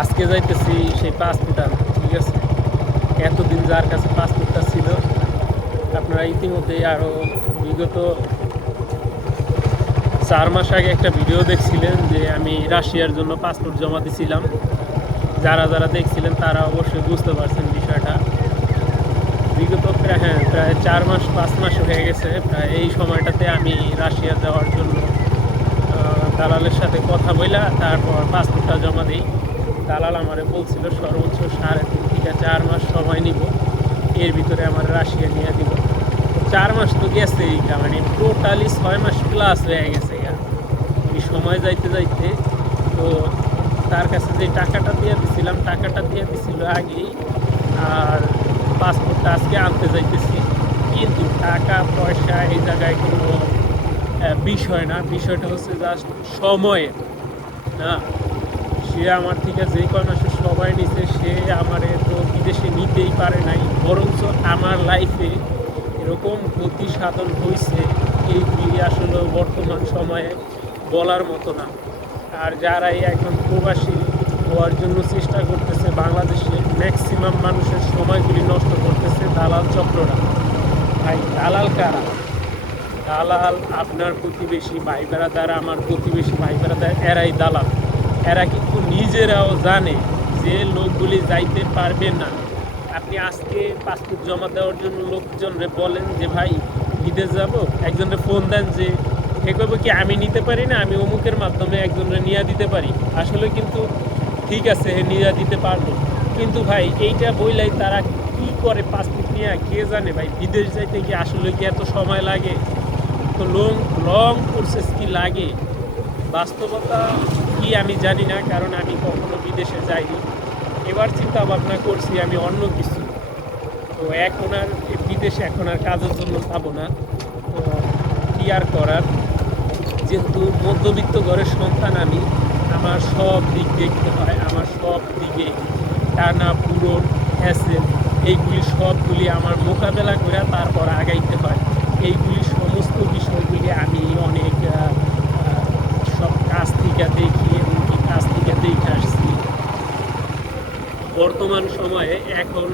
আজকে যাইতেছি সেই পাসপোর্ট আনতে, ঠিক আছে। এতদিন যার কাছে পাসপোর্টটা ছিল, আপনারা ইতিমধ্যে আরও বিগত 4 মাস আগে একটা ভিডিও দেখছিলেন যে আমি রাশিয়ার জন্য পাসপোর্ট জমা দিছিলাম। যারা যারা দেখছিলেন তারা অবশ্যই বুঝতে পারছেন বিষয়টা। বিগত প্রায় 4 মাস 5 মাস হয়ে গেছে। প্রায় এই সময়টাতে আমি রাশিয়া যাওয়ার জন্য দালালের সাথে কথা বইলা তারপর পাসপোর্টটা জমা দিই। দালাল আমারে বলছিল সর্বোচ্চ 3.5 থেকে 4 মাস সময় নিব, এর ভিতরে আমার রাশিয়া নিয়ে দিব। 4 মাস তো গেছেই, মানে টোটালি 6 মাস প্লাস হয়ে গেছে। এই সময় যাইতে যাইতে তো তার কাছে যে টাকাটা দিয়ে দিছিলাম, টাকাটা দিয়ে দিছিল আগেই। আর পাসপোর্টটা আজকে আনতে যাইতেছি, কিন্তু টাকা পয়সা এই জায়গায় কোনো বিষয় না। বিষয়টা হচ্ছে জাস্ট সময়ের। না, সে আমার থেকে যে কয় মাসের সময় নিছে, সে আমারে তো বিদেশে নিতেই পারে নাই, বরঞ্চ আমার লাইফে এরকম ক্ষতি সাধন হয়েছে এইগুলি আসলে বর্তমান সময়ে বলার মতো না। আর যারাই একজন প্রবাসী হওয়ার জন্য চেষ্টা করতেছে, বাংলাদেশে ম্যাক্সিমাম মানুষের সময়গুলি নষ্ট করতেছে দালাল চক্ররা। ভাই, দালাল কারা? দালাল আপনার প্রতিবেশী ভাই বেড়াদার, আমার প্রতিবেশী ভাই বেড়াদার, এরাই দালাল। এরা কিন্তু নিজেরাও জানে যে লোকগুলি যাইতে পারবে না। আপনি আজকে পাসপোর্ট জমা দেওয়ার জন্য লোকজনরে বলেন যে ভাই বিদেশ যাব, একজনের ফোন দেন যে হে কইব কি আমি নিতে পারি না, আমি অমুকের মাধ্যমে একজনের নিয়ে দিতে পারি। আসলে কিন্তু ঠিক আছে, হে নিয়ে দিতে পারবো, কিন্তু ভাই এইটা বইলাই তারা কি করে পাসপোর্ট নিয়ে কে জানে। ভাই, বিদেশ যাইতে কি আসলে কি এত সময় লাগে? তো লং লং প্রসেস কি লাগে? বাস্তবতা কি আমি জানি না, কারণ আমি কখনো বিদেশে যাইনি। এবার চিন্তা ভাবনা করছি আমি অন্য কিছু। তো এখন আর বিদেশে এখন আর কাজের জন্য যাবো না। তো কি আর করার, যেহেতু মধ্যবিত্ত ঘরের সন্তান আমি, আমার সব দিক দেখতে হয়। আমার সব দিকে টানা পূরণ হ্যাসেল এইগুলি সবগুলি আমার মোকাবেলা করে তারপর আগাইতে হয়। এইগুলি সমস্ত বিষয়গুলি আমি অনেক সব কাজ থেকে দেখি, এমনকি কাজ থেকে দেখে আসছি। বর্তমান সময়ে এখন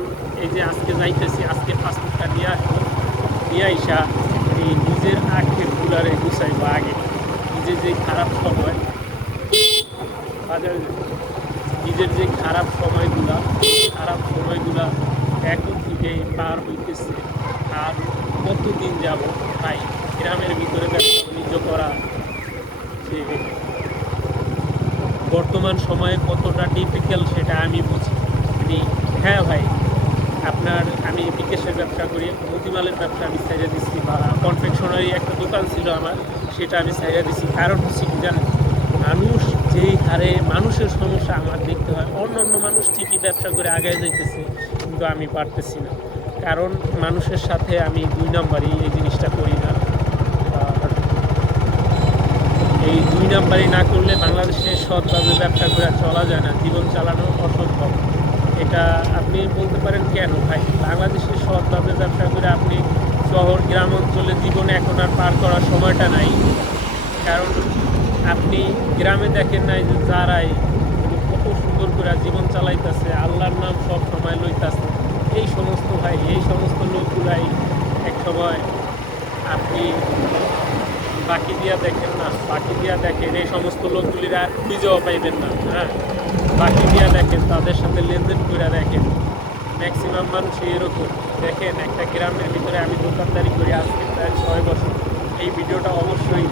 এই যে আজকে যাইতেছি, আজকে পাসপোর্টটা নিয়ে আসবো, নিয়ে আইসা এই নিজের আক্ষেপ গুলারে গুছাইব আগে। নিজের যে খারাপ সময়, বাজারে নিজের যে খারাপ সময়গুলা এখন থেকে পার হইতেছে। আর কতদিন যাব ভাই, গ্রামের ভিতরে ব্যবসা বাণিজ্য করা যে বর্তমান সময়ে কতটা ডিফিকাল্ট সেটা আমি বুঝি। আমি, হ্যাঁ ভাই, আমি বিকাশের ব্যবসা করি, মুদিমালের ব্যবসা আমি ছেড়ে দিচ্ছি, বা কনফেকশনারি একটা দোকান ছিল আমার, সেটা আমি ছেড়ে দিচ্ছি। কারণ হচ্ছে কি জানেন, মানুষ যেই হারে মানুষের সমস্যা আমার দেখতে হয়, অন্য অন্য মানুষ ঠিকই ব্যবসা করে আগায় যাইতেছে, কিন্তু আমি পারতেছি না। কারণ মানুষের সাথে আমি 2 নাম্বারই এই জিনিসটা করি না। আর এই 2 নাম্বারই না করলে বাংলাদেশে সৎভাবে ব্যবসা করে চলা যায় না, জীবন চালানো অসম্ভব। এটা আপনি বলতে পারেন কেন ভাই, বাংলাদেশে সৎভাবে ব্যবসা করে আপনি শহর গ্রাম অঞ্চলে জীবনে এখন আর পার করার সময়টা নাই। কারণ আপনি গ্রামে দেখেন নাই যে যারাই কত সুন্দর করে জীবন চালাইতেছে, আল্লাহর নাম সব সময় লইতেছে, এই সমস্ত ভাই, এই সমস্ত লোকগুলাই এক সময় আপনি বাকি দিয়া দেখেন না, বাকি দিয়া দেখেন এই সমস্ত লোকগুলির আর খুঁজেও পাইবেন না। হ্যাঁ, বাকি দিয়া দেখেন, তাদের সাথে লেনদেন করে দেখেন, ম্যাক্সিমাম মানুষই এরকম। দেখেন, একটা গ্রামের ভিতরে আমি দোকানদারি করি আজকে প্রায় 6 বছর। এই ভিডিওটা অবশ্যই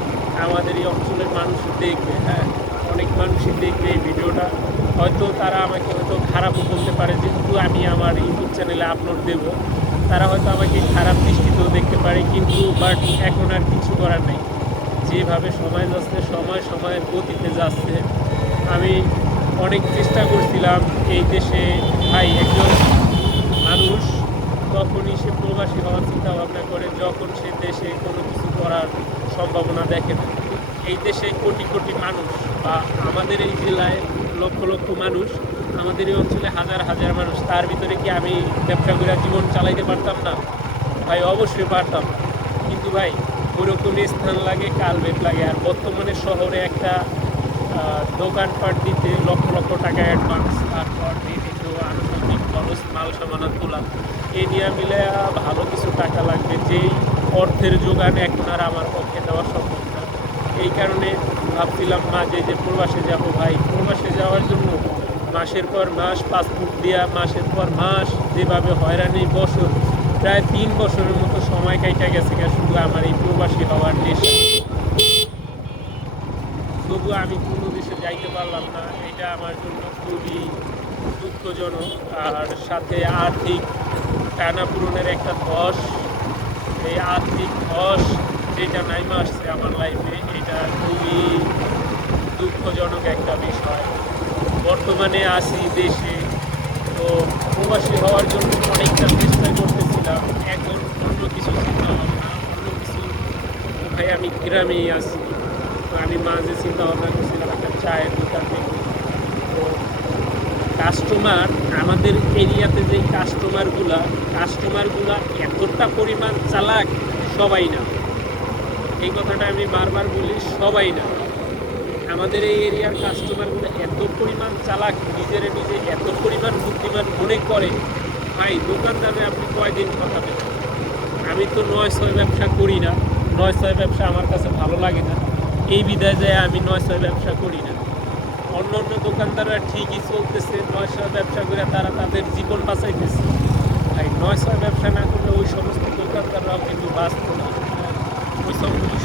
আমাদের এই অঞ্চলের মানুষ দেখবে। হ্যাঁ, অনেক মানুষই দেখবে এই ভিডিওটা। হয়তো তারা আমাকে হয়তো খারাপও বলতে পারে, যেহেতু আমি আমার ইউটিউব চ্যানেলে আপলোড দেব, তারা হয়তো আমাকে খারাপ দৃষ্টিতেও দেখতে পারে, কিন্তু বাট এখন আর কিছু করার নেই। যেভাবে সময় যাচ্ছে, সময়ের গতিতে যাচ্ছে। আমি অনেক চেষ্টা করছিলাম এই দেশে, ভাই, একজন মানুষ তখনই সে প্রবাসী হওয়ার চিন্তা ভাবনা করে যখন সে দেশে কোনো কিছু করার সম্ভাবনা দেখে না। এই দেশে কোটি কোটি মানুষ, বা আমাদের এই জেলায় লক্ষ লক্ষ মানুষ, আমাদের এই অঞ্চলে হাজার হাজার মানুষ, তার ভিতরে কি আমি ব্যবসা করে জীবন চালাইতে পারতাম না? ভাই, অবশ্যই পারতাম। কিন্তু ভাই, ওরকম স্থান লাগে, কালবেট লাগে। আর বর্তমানে শহরে একটা দোকানপাট দিতে লক্ষ লক্ষ টাকা অ্যাডভান্স, তারপর বিভিন্ন আনুষঙ্গিক খরচ, মাল সামানা তোলা, এই নিয়ে মিলে ভালো কিছু টাকা লাগবে, যেই অর্থের যোগান এখন আর আমার পক্ষে দেওয়া সম্ভব না। এই কারণে ভাবছিলাম মাঝে যে প্রবাসে যাব ভাই, প্রবাসে যাওয়ার জন্য মাসের পর মাস পাসপোর্ট দেওয়া, মাসের পর মাস যেভাবে হয়রানি, বছর প্রায় 3 বছরের মতো সময় কাইটা গেছে শুধু আমার এই প্রবাসী হওয়ার নেশা। তবু আমি কোনো দেশে যাইতে পারলাম না, এটা আমার জন্য খুবই দুঃখজনক। আর সাথে আর্থিক টানাপূরণের একটা ধস, এই আর্থিক ধস যেটা নাইমা আসছে আমার লাইফে, এটা খুবই দুঃখজনক একটা বিষয়। বর্তমানে আসি দেশে, তো প্রবাসী হওয়ার জন্য অনেকটা চেষ্টা করতেছিলাম, এখন অন্য কিছু চিন্তা ভাবনা, অন্য কিছু, ভাই আমি গ্রামেই আছি, তো আমি মাঝে চিন্তা ভাবনা করছিলাম একটা চায়ের দোকান দেখব। তো কাস্টমার, আমাদের এরিয়াতে যে কাস্টমারগুলা এতটা পরিমাণ চালাক, সবাই না, এই কথাটা আমি বারবার বলি, সবাই না, আমাদের এই এরিয়ার কাস্টমারগুলো এত পরিমাণ চালাক, নিজে এত পরিমাণ বুদ্ধিমান মনে করে, ভাই দোকানদারে আপনি কয়দিন ঠকাবেন। আমি তো 9-6 ব্যবসা করি না, 9-6 ব্যবসা আমার কাছে ভালো লাগে না, এই বিধায় যায় আমি 9-6 ব্যবসা করি না। অন্য অন্য দোকানদাররা ঠিকই চলতেছে, 9-6 ব্যবসা করে তারা তাদের জীবন বাঁচাইতেছে। ভাই 9-6 ব্যবসা না করলে ওই সমস্ত দোকানদাররাও কিন্তু বাঁচত না, ওই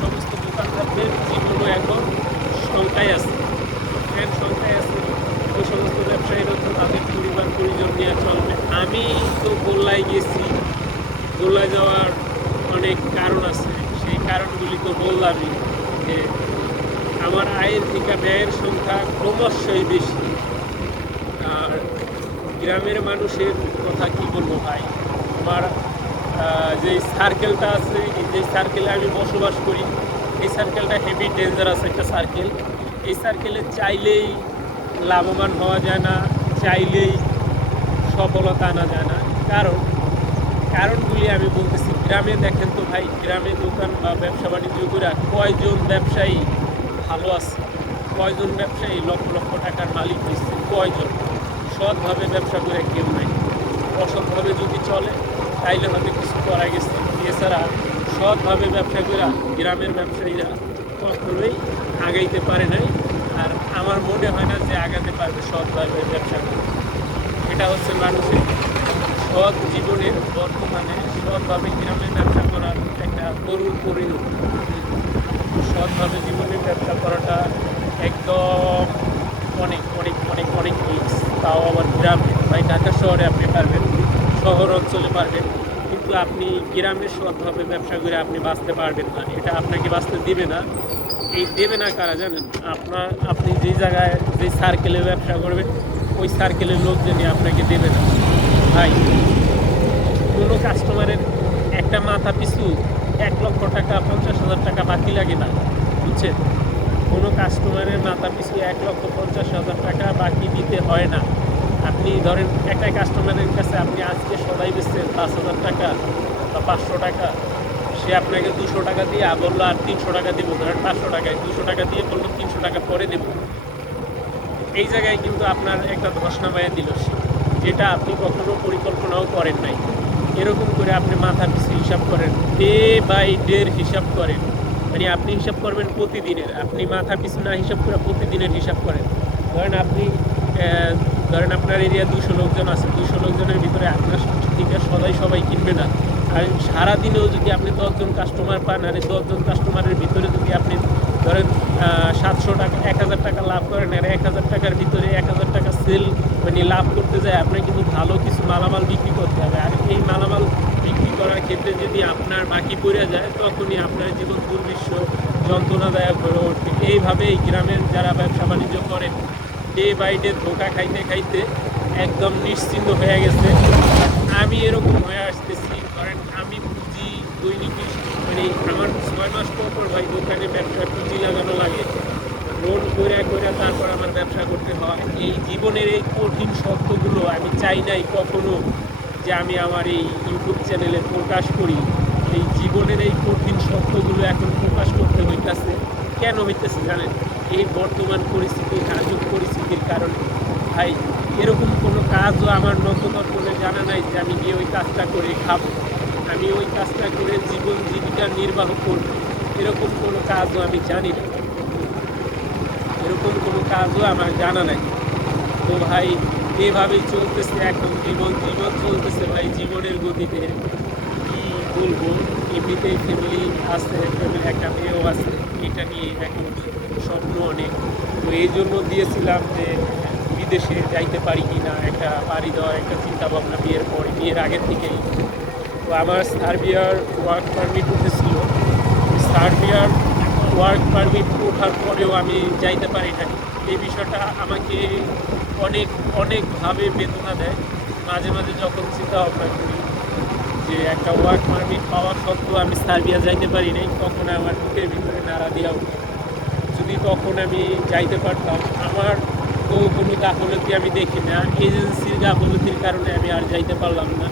সমস্ত দোকানদারদের জীবনও এখন সংখ্যায় আছে, সংখ্যায় আছে। ওই সমস্ত ব্যবসায়ীরা তো তাদের পরিবার পরিজন নিয়ে চলবে। আমি তো গোল্লায় গেছি, গোল্লায় যাওয়ার অনেক কারণ আছে, সেই কারণগুলি তো বললামই, যে আমার আয়ের থেকে ব্যয়ের সংখ্যা ক্রমশই বেশি। আর গ্রামের মানুষের কথা কি বলবো ভাই, আমার যে সার্কেলটা আছে, যে সার্কেলে আমি বসবাস করি, এই সার্কেলটা হেভি ডেঞ্জারাস একটা সার্কেল। এই সার্কেলে চাইলেই লাভবান হওয়া যায় না, চাইলেই সফলতা আনা যায় না। কারণগুলি আমি বলতেছি। গ্রামে দেখেন তো ভাই, গ্রামে দোকান বা ব্যবসা বাণিজ্য করে কয়জন ব্যবসায়ী ভালো আছে, কয়জন ব্যবসায়ী লক্ষ লক্ষ টাকার মালিক হচ্ছে, কয়জন সৎভাবে ব্যবসা করে কেউ নাই। অসৎভাবে যদি চলে তাইলে হয়তো কিছু করা গেছে, এছাড়া সৎভাবে ব্যবসা করে গ্রামের ব্যবসায়ীরা কখনোই আগাইতে পারে নাই, আর আমার মনে হয় না যে আগাতে পারবে সৎভাবে ব্যবসা করে। এটা হচ্ছে মানুষের সৎ জীবনের, বর্তমানে সৎভাবে গ্রামের ব্যবসা করার একটা করুণ পরিণতি। সৎভাবে জীবনের ব্যবসা করাটা একদম অনেক অনেক অনেক অনেক রিস্ক, তাও আবার গ্রামে। ভাই ঢাকা শহরে আপনি পারবেন, শহর অঞ্চলে পারবেন, কিন্তু আপনি গ্রামে সৎভাবে ব্যবসা করে আপনি বাঁচতে পারবেন না, এটা আপনাকে বাঁচতে দিবে না। এই দেবে না কারা জানেন? আপনি যেই জায়গায় যে সার্কেলে ব্যবসা করবেন, ওই সার্কেলের লোকজনই আপনাকে দেবে না। ভাই কোনো কাস্টমারের একটা মাথা পিছু 1 লক্ষ টাকা 50,000 টাকা বাকি লাগে না, বুঝছেন? কোনো কাস্টমারের মাথা পিছু 1,50,000 টাকা বাকি দিতে হয় না। আপনি ধরেন একটা কাস্টমারের কাছে আপনি আজকে সদাই বেচছেন 5,000 টাকা বা 500 টাকা, সে আপনাকে 200 টাকা দিয়ে বললো আর 300 টাকা দেবো, ধরেন 500 টাকায় 200 টাকা দিয়ে বললো 300 টাকা পরে দেবো। এই জায়গায় কিন্তু আপনার একটা ধস নামাইয়া দিল সে, যেটা আপনি কখনো পরিকল্পনাও করেন নাই। এরকম করে আপনি মাথা পিছু হিসাব করেন, ডে বাই ডের হিসাব করেন, মানে আপনি হিসাব করবেন প্রতিদিনের, আপনি মাথা পিছু না হিসাব করে প্রতিদিনের হিসাব করেন। ধরেন আপনার এরিয়া 200 লোকজন আছে, 200 লোকজনের ভিতরে আপনার থেকে সবাই কিনবে না। আর সারাদিনেও যদি আপনি 10 জন কাস্টমার পান, আর এই 10 জন কাস্টমারের ভিতরে যদি আপনি ধরেন 700 টাকা 1000 টাকা লাভ করেন, আর 1000 টাকার ভিতরে 1000 টাকা সেল মানে লাভ করতে যায়, আপনার কিন্তু ভালো কিছু মালামাল বিক্রি করতে হবে। আর এই মালামাল বিক্রি করার ক্ষেত্রে যদি আপনার বাকি পড়ে যায়, তখনই আপনার জীবন দুর্বিষহ যন্ত্রণাদায়ক হয়ে ওঠে। এইভাবেই গ্রামের যারা ব্যবসা বাণিজ্য করেন, ডে বাই ডে ধোঁকা খাইতে খাইতে একদম নিশ্চিন্ত হয়ে গেছে। আমি এরকম হয়ে আসতেছি, কারণ আমি পুঁজি দৈনিক মানে আমার 6 মাস পর ভাই দোকানে ব্যবসা পুঁজি লাগানো লাগে, লোন করে তারপর আমার ব্যবসা করতে হয়। এই জীবনের এই কঠিন সত্যগুলো আমি চাই নাই কখনো যে আমি আমার এই ইউটিউব চ্যানেলে প্রকাশ করি। এই জীবনের এই কঠিন সত্যগুলো এখন প্রকাশ করতে হইতেছে। কেন হইতেছে জানেন? এই বর্তমান পরিস্থিতি, নাজুক পরিস্থিতির কারণে ভাই এরকম কোনো কাজও আমার নতদর বলে জানা নাই যে আমি গিয়ে ওই কাজটা করে খাবো, আমি ওই কাজটা করে জীবন জীবিকা নির্বাহ করব, এরকম কোনো কাজও আমি জানি না, এরকম কোনো কাজও আমার জানা নাই। তো ভাই এভাবেই চলতেছে এখন, জীবন জীবন চলতেছে ভাই জীবনের গতিতে। কি বলবো, এমনিতেই ফ্যামিলি আছে, ফ্যামিলি একটা মেয়েও আছে, এটা নিয়ে এখন স্বপ্ন অনেক। তো এই জন্য দিয়েছিলাম যে বিদেশে যাইতে পারি কি না, একটা পাড়ি দেওয়ার একটা চিন্তা ভাবনা বিয়ের পরে, বিয়ের আগের থেকেই। তো আমার সার্বিয়ার ওয়ার্ক পারমিট উঠেছিল, সার্বিয়ার ওয়ার্ক পারমিট ওঠার পরেও আমি যাইতে পারি নাই। এই বিষয়টা আমাকে অনেক অনেকভাবে বেদনা দেয়। মাঝে মাঝে যখন চিন্তা ভাবনা করি যে একটা ওয়ার্ক পারমিট পাওয়া সত্ত্বেও আমি সার্বিয়া যাইতে পারি নাই, তখন আমার বুকের ভিতরে নাড়া দিয়া উঠে। যদি তখন আমি যাইতে পারতাম, আমার তো কোনো গাফলতি আমি দেখি না, এজেন্সির গাফলতির কারণে আমি আর যাইতে পারলাম না।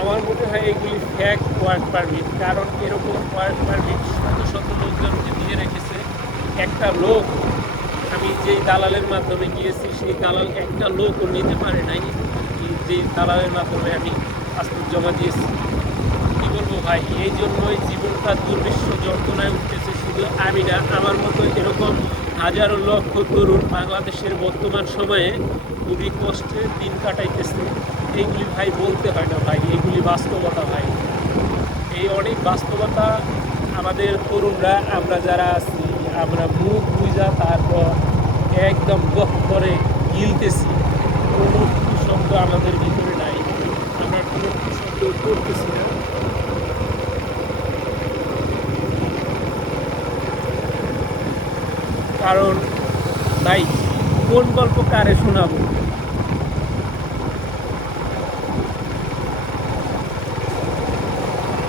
আমার মনে হয় এগুলি ফ্যাক ওয়ার্ক পারমিট, কারণ এরকম ওয়ার্ক পারমিট শত শত লোকজনকে দিয়ে রেখেছে একটা লোক। আমি যেই দালালের মাধ্যমে গিয়েছি সেই দালাল একটা লোকও নিতে পারে নাই, যে দালালের মাধ্যমে আমি পাসপোর্ট জমা দিয়েছি। কী বলবো ভাই, এই জন্যই জীবনটা দুর্বিশ্ব যন্ত্রণায় উঠতেছে। শুধু আমি না, আমার মতো এরকম হাজারো লক্ষ তরুণ বাংলাদেশের বর্তমান সময়ে খুবই কষ্টে দিন কাটাইতেছে। এইগুলি ভাই বলতে হয় না ভাই, এইগুলি বাস্তবতা ভাই। এই অনেক বাস্তবতা আমাদের তরুণরা, আমরা যারা আছি, আমরা মুখ বুঝা তারপর একদম গপ করে গিলতেছি। কোনো শব্দ আমাদের ভিতরে নাই, আমরা কোনো শব্দ করতেছি না। কারণ ভাই কোন গল্প কারে শোনাবো,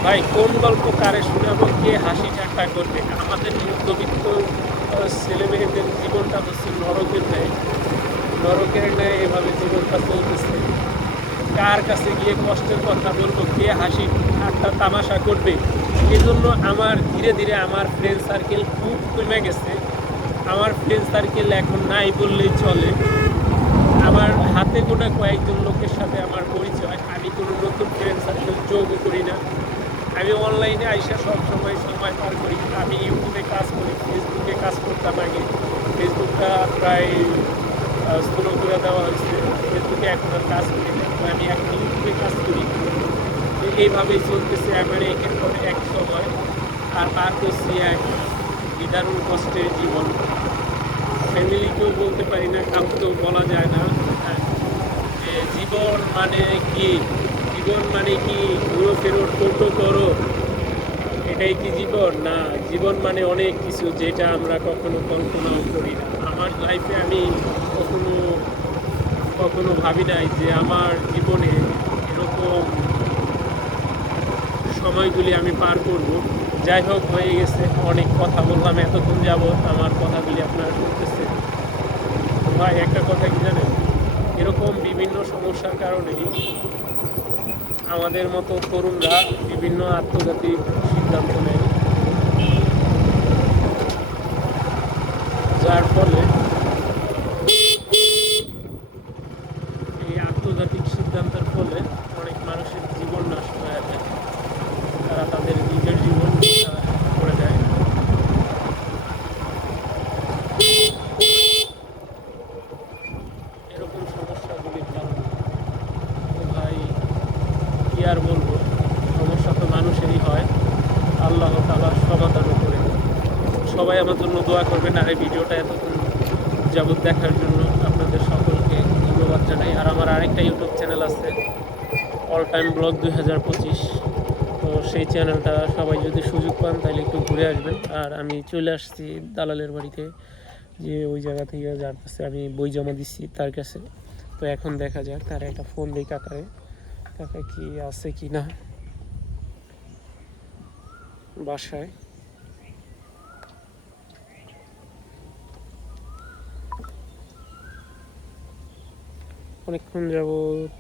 ভাই কোন গল্প কারে শোনাবো, কে হাসি ঠাট্টা করবে? আমাদের মধ্যবিত্ত ছেলেমেয়েদের জীবনটা হচ্ছে নরকের ন্যায়, নরকের ন্যায় এভাবে জীবনটা চলতেছে। কার কাছে গিয়ে কষ্টের কথা বলবো, কে হাসি ঠাট্টা তামাশা করবে? এজন্য আমার ধীরে ধীরে আমার ফ্রেন্ড সার্কেল খুব কমে গেছে। আমার ফ্রেন্ড সার্কেল এখন নাই বললেই চলে। আমার হাতে গোনা কয়েকজন লোকের সাথে আমার পরিচয়, আমি কোনো নতুন ফ্রেন্ড সার্কেল যোগও করি না। আমি অনলাইনে আইসা সব সময় পার করি। আমি ইউটিউবে কাজ করি, ফেসবুকে কাজ করতাম আগে, ফেসবুকটা প্রায় স্লো করে দেওয়া হয়েছে, ফেসবুকে এখন আর কাজ করি না। তো আমি এখন ইউটিউবে কাজ করি। তো এইভাবেই চলতেছে আমার একের পরে এক সময়। আর পার করছি এক নিদারুণ কষ্টের জীবন। ফ্যামিলিকেও বলতে পারি না, কাউকেও বলা যায় না। হ্যাঁ, যে জীবন মানে কি, জীবন মানে কি ঘুরো ফেরো টোটো করো, এটাই কি জীবন? না, জীবন মানে অনেক কিছু যেটা আমরা কখনো কল্পনাও করি না। আমার লাইফে আমি কখনো কখনো ভাবি নাই যে আমার জীবনে এরকম সময়গুলি আমি পার করব। যাই হোক, হয়ে গেছে, অনেক কথা বললাম এতক্ষণ যাবৎ, আমার কথাগুলি আপনারা শুনতেছেন। ভাই একটা কথা কি জানেন, এরকম বিভিন্ন সমস্যার কারণেই আমাদের মতো তরুণরা বিভিন্ন আত্মঘাতী সিদ্ধান্ত নেয়, যার ফলে এই আত্মঘাতিক সিদ্ধান্তের ফলে অনেক মানুষের জীবন নষ্ট হয়ে যায়, তারা তাদের নিজের জীবন করে দেয়। এরকম সমস্যাগুলির কারণে তো ভাই কি আর বলবো, সমস্যা তো মানুষেরই হয়, আল্লাহ তাআলা সমাধানও করে দেয়। সবাই আমার জন্য দোয়া করবেন, আর এই ভিডিওটা এতক্ষণ যাবৎ দেখার জন্য আপনাদের সকলকে ধন্যবাদ জানাই। আর আমার আরেকটা ইউটিউব চ্যানেল আছে, অল টাইম ব্লগ 2025। তো সেই চ্যানেলটা সবাই যদি সুযোগ পান তাহলে একটু ঘুরে আসবেন। আর আমি চলে আসছি দালালের বাড়িতে, যে ওই জায়গা থেকে যার কাছে আমি বই জমা দিচ্ছি তার কাছে। তো এখন দেখা যাক, তার একটা ফোন দিই কাকারে, কাকা কি আছে কি না বাসায়। অনেকক্ষণ যাবত